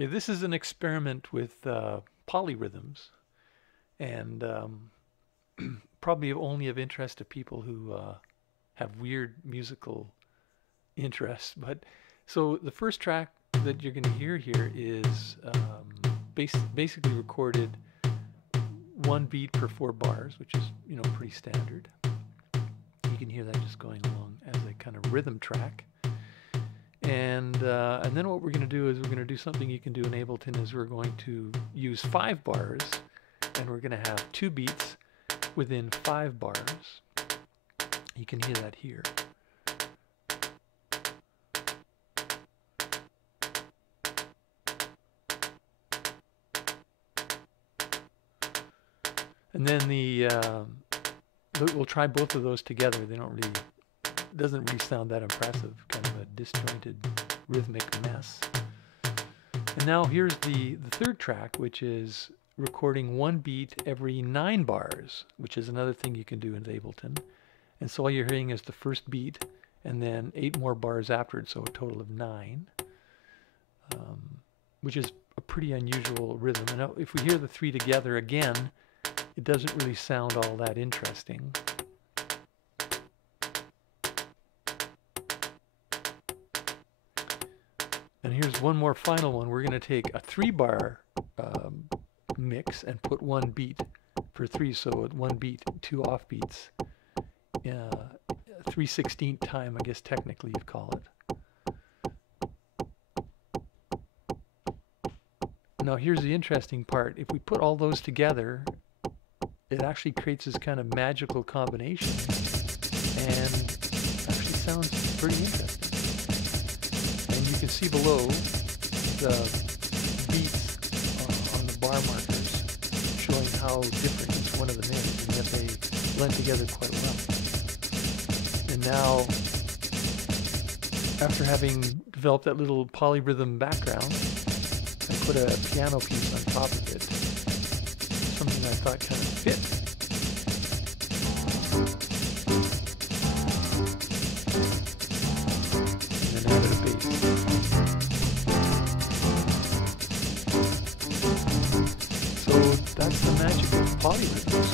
Okay, this is an experiment with polyrhythms, and probably only of interest to people who have weird musical interests. But so the first track that you're going to hear here is basically recorded one beat per 4 bars, which is pretty standard. You can hear that just going along as a kind of rhythm track. And then what we're going to do is we're going to do something you can do in Ableton, is we're going to use 5 bars, and we're going to have 2 beats within 5 bars. You can hear that here. And then we'll try both of those together. They don't really, doesn't really sound that impressive, kind of a disjointed rhythmic mess. And now here's the third track, which is recording 1 beat every 9 bars, which is another thing you can do in Ableton. And so all you're hearing is the first beat and then 8 more bars after it, so a total of 9, which is a pretty unusual rhythm. And now if we hear the 3 together again, it doesn't really sound all that interesting. And here's one more final one. We're going to take a 3-bar mix and put 1 beat per 3, so 1 beat, 2 offbeats, 3/16 time, I guess technically you'd call it. Now here's the interesting part. If we put all those together, it actually creates this kind of magical combination, and actually sounds pretty interesting. And you can see below the beats on the bar markers showing how different each one of them is, and yet they blend together quite well. And now, after having developed that little polyrhythm background, I put a piano piece on top of it, something I thought kind of fit. And then a bit of bass. So that's the magic of polyrhythms.